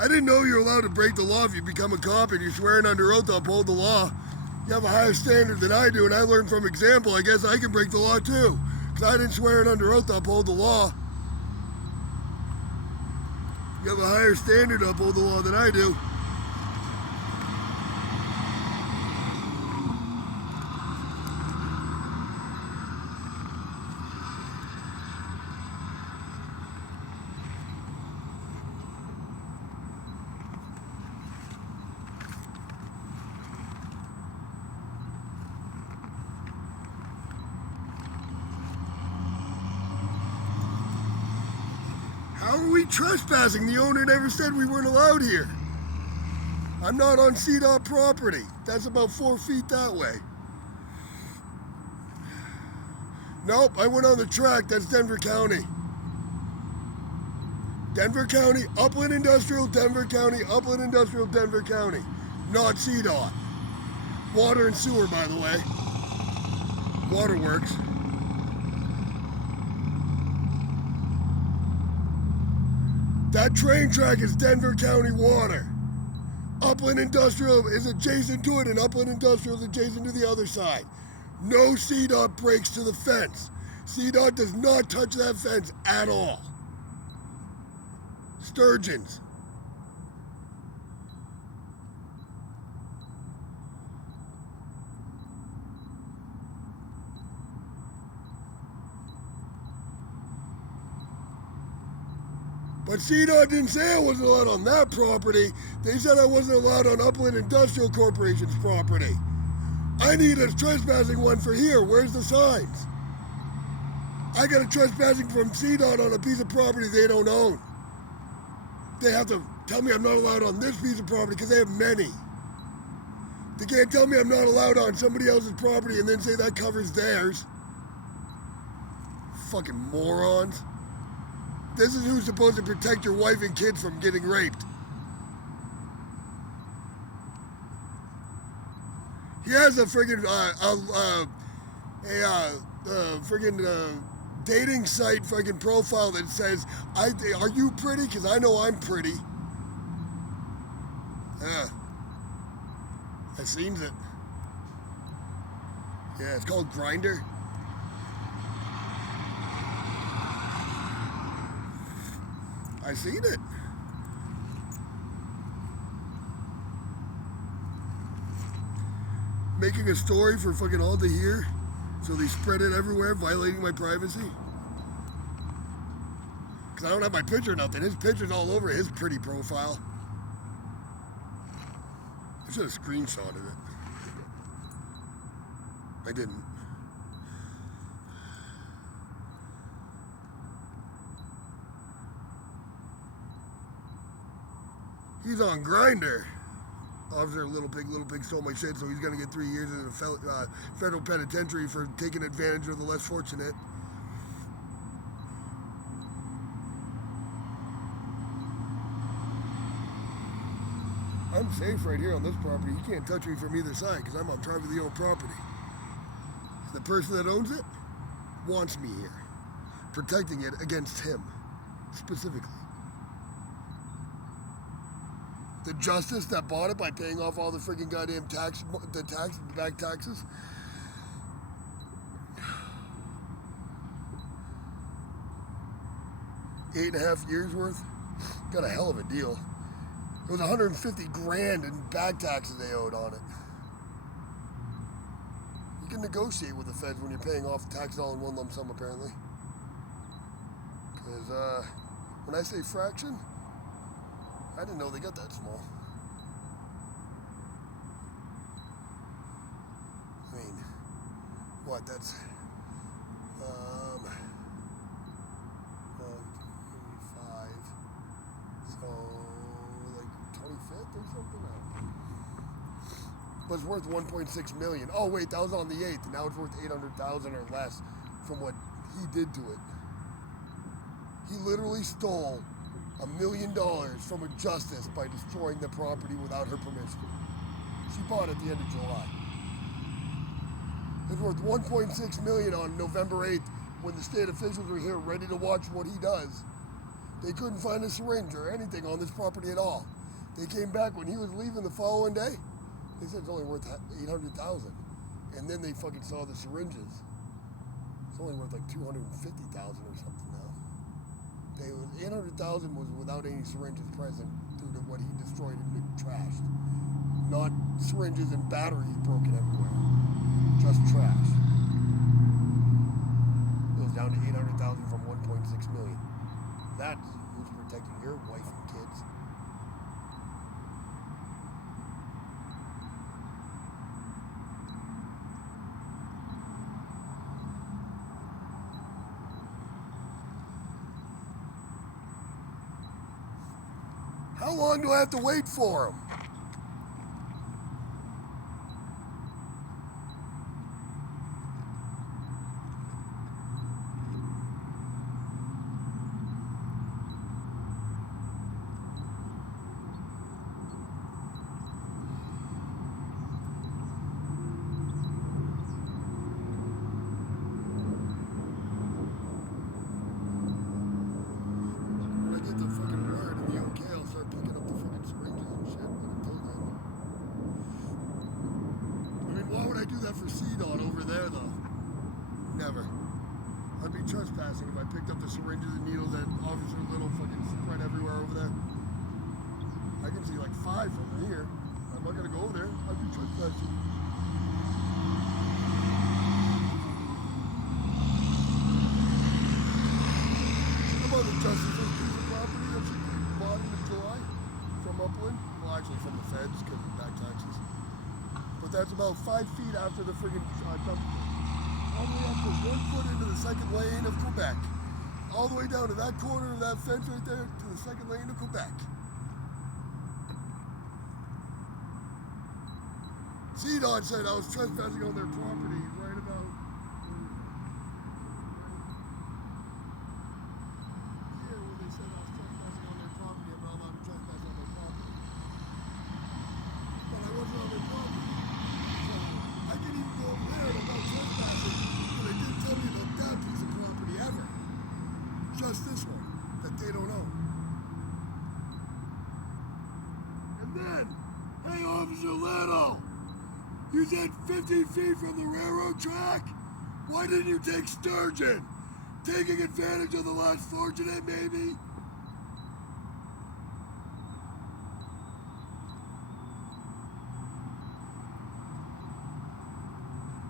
I didn't know you're allowed to break the law if you become a cop and you're swearing under oath to uphold the law. You have a higher standard than I do, and I learned from example. I guess I can break the law too, because I didn't swear under oath to uphold the law. You have a higher standard to uphold the law than I do. How are we trespassing? The owner never said we weren't allowed here. I'm not on CDOT property. That's about 4 feet that way. Nope, I went on the track. That's Denver County. Denver County, Upland Industrial, Denver County, Upland Industrial, Denver County. Not CDOT. Water and sewer, by the way. Waterworks. That train track is Denver County water. Upland Industrial is adjacent to it, and Upland Industrial is adjacent to the other side. No CDOT breaks to the fence. CDOT does not touch that fence at all. Sturgeons. But CDOT didn't say I wasn't allowed on that property. They said I wasn't allowed on Upland Industrial Corporation's property. I need a trespassing one for here. Where's the signs? I got a trespassing from CDOT on a piece of property they don't own. They have to tell me I'm not allowed on this piece of property because they have many. They can't tell me I'm not allowed on somebody else's property and then say that covers theirs. Fucking morons. This is who's supposed to protect your wife and kids from getting raped. He has a friggin' dating site friggin' profile that says, "Are you pretty? Because I know I'm pretty." I seen it. Yeah, it's called Grindr. I seen it. Making a story for fucking all to hear, so they spread it everywhere, violating my privacy. Because I don't have my picture or nothing. His picture's all over his pretty profile. I should have screenshotted it. I didn't. He's on Grindr. Officer Little Pig stole my shit, so he's gonna get 3 years in a federal penitentiary for taking advantage of the less fortunate. I'm safe right here on this property. You can't touch me from either side because I'm on privately owned property. The person that owns it wants me here, protecting it against him, specifically. The justice that bought it by paying off all the freaking goddamn back taxes. $8.5 years worth. Got a hell of a deal. It was 150 grand in back taxes they owed on it. You can negotiate with the feds when you're paying off taxes all in one lump sum, apparently. Because when I say fraction, I didn't know they got that small. I mean, what? That's 5. So like 25th or something. But it's worth 1.6 million. Oh wait, that was on the 8th. Now it's worth 800,000 or less from what he did to it. He literally stole $1 million from a justice by destroying the property without her permission. She bought it at the end of July. It's worth 1.6 million on November 8th when the state officials are here ready to watch what he does. They couldn't find a syringe or anything on this property at all. They came back when he was leaving the following day. They said it's only worth $800,000, and then they fucking saw the syringes. It's only worth like $250,000 or something now. 800,000 was without any syringes present due to what he destroyed and trashed. Not syringes and batteries broken everywhere. Just trash. It was down to 800,000 from 1.6 million. That's who's protecting your wife and kids. How long do I have to wait for him? For CDOT over there though. Never. I'd be trespassing if I picked up the syringes and needles that Officer Little fucking spread everywhere over there. I can see like 5 from here. I'm not gonna go over there. I'd be trespassing. How about the Justice for piece of property that she bought in July from Upland? Well, actually from the feds because of back taxes. But that's about 5 feet after the friggin' dumpster. All the way up to 1 foot into the second lane of Quebec. All the way down to that corner of that fence right there to the second lane of Quebec. CDOT said I was trespassing on their property right about... Here, when they said I was trespassing on their property, I'm not allowed to trespass on their property. But I wasn't on their property. I can even go over there and I'm not trespassing, but they didn't tell me about that piece of property ever. Just this one, that they don't own. And then, hey Officer Little, you said 50 feet from the railroad track? Why didn't you take Sturgeon? Taking advantage of the less fortunate, maybe?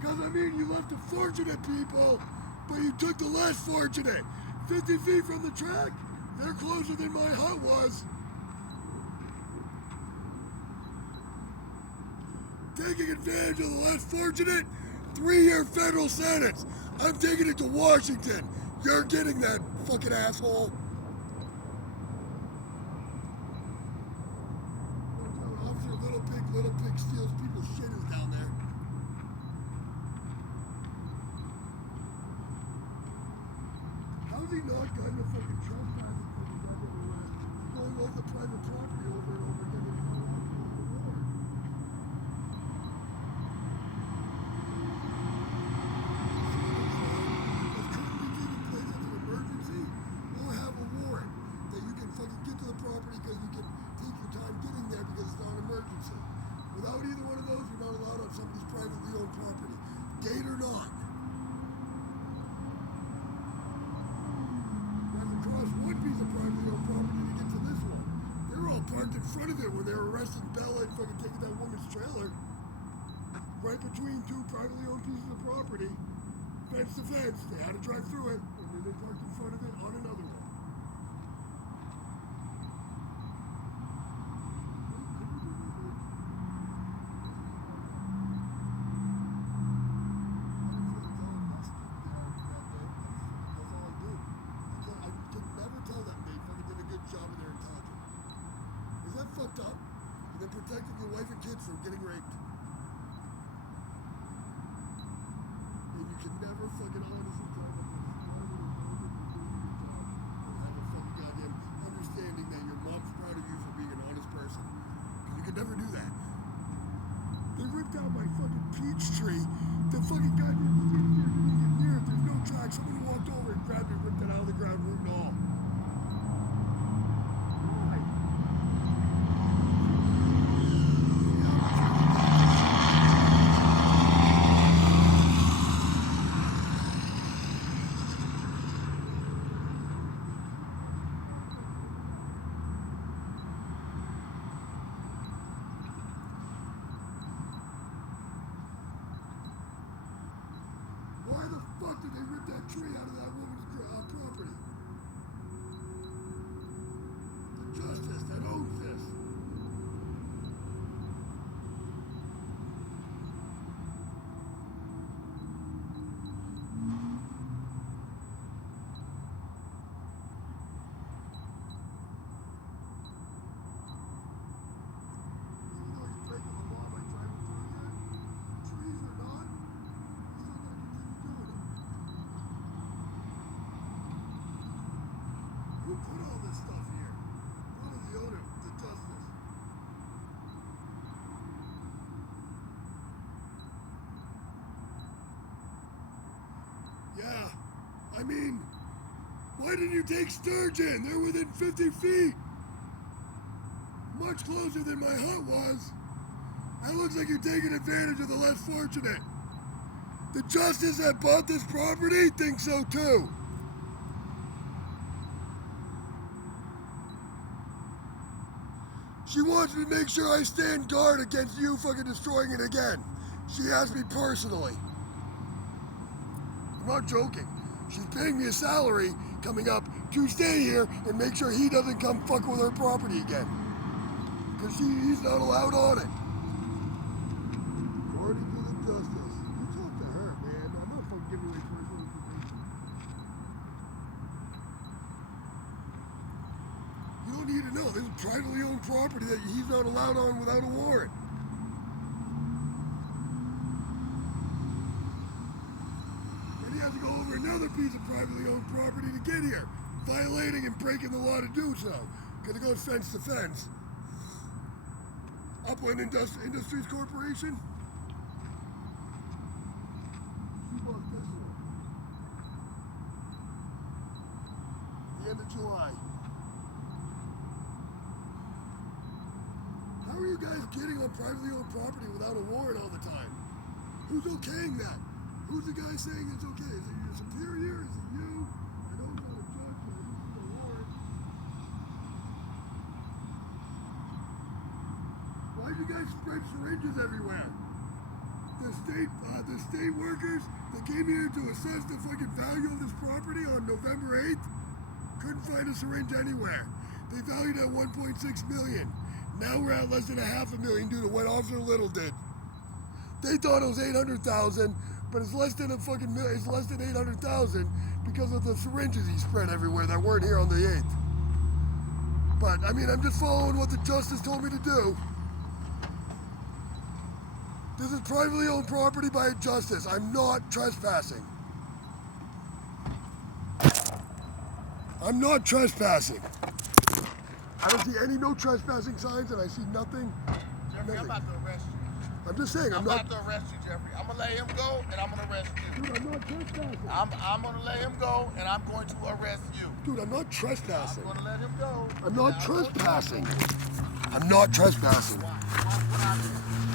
Because, I mean, you left the fortunate people, but you took the less fortunate. 50 feet from the track, they're closer than my hut was. Taking advantage of the less fortunate, 3-year federal sentence. I'm taking it to Washington. You're getting that, fucking asshole. Officer Little Pig steals people's shit is down there. How's he not gotten a fucking trespassing fucking goddamn arrest? Going over the private property over and over again and he's not allowed to go over the water. That's currently taking place as an emergency or have a warrant that you can fucking get to the property because you can take your time getting there because it's not an emergency. Without either one of those, you're not allowed on somebody's privately owned property. Gate or not. One piece of privately owned property to get to this one. They were all parked in front of it when they were arresting Bella and fucking taking that woman's trailer. Right between 2 privately owned pieces of property. Fence to fence. They had to drive through it. And then they parked in front of it on another one. Fucked up, and then protecting your wife and kids from getting raped. And you can never fucking honestly drive up this. And have a fucking goddamn understanding that your mom's proud of you for being an honest person. Because you can never do that. They ripped out my fucking peach tree. The fucking goddamn stick here didn't get near it. There's no track. Somebody walked over and grabbed it, ripped it out of the ground, root and all. that tree out of that woman's property. The justice that owns this. Who put all this stuff here? Probably the owner, the justice. Yeah, I mean, why didn't you take Sturgeon? They're within 50 feet. Much closer than my hut was. That looks like you're taking advantage of the less fortunate. The justice that bought this property thinks so too. She wants me to make sure I stand guard against you fucking destroying it again. She asked me personally. I'm not joking. She's paying me a salary coming up to stay here and make sure he doesn't come fuck with her property again. Because he's not allowed on it. According to the justice. You talk to her, man. I'm not fucking giving away personal information. You don't need to know. This is privately owned property that he's not allowed on without a warrant. And he has to go over another piece of privately owned property to get here, violating and breaking the law to do so. Because it goes fence to fence. Upland Industries Corporation. She bought this one. The end of July. How are you guys getting on privately owned property without a warrant all the time? Who's okaying that? Who's the guy saying it's okay? Is it your superior? Is it you? I don't know a judge, but I need a warrant. Why'd you guys spread syringes everywhere? The state workers that came here to assess the fucking value of this property on November 8th couldn't find a syringe anywhere. They valued it at $1.6 million. Now we're at less than $500,000 due to what Officer Little did. They thought it was $800,000, but it's less than it's less than $800,000 because of the syringes he spread everywhere that weren't here on the 8th. But I mean, I'm just following what the justice told me to do. This is privately owned property by a justice. I'm not trespassing. I'm not trespassing. I don't see no trespassing signs, and I see nothing. Jeffrey, nothing. I'm about to arrest you. I'm just saying, I'm not. about to arrest you, Jeffrey. I'm gonna let him go, and I'm gonna arrest you. Dude, I'm not trespassing. I'm gonna let him go, and I'm going to arrest you. Dude, I'm not trespassing. I'm gonna let him go. I'm not trespassing. I'm not trespassing.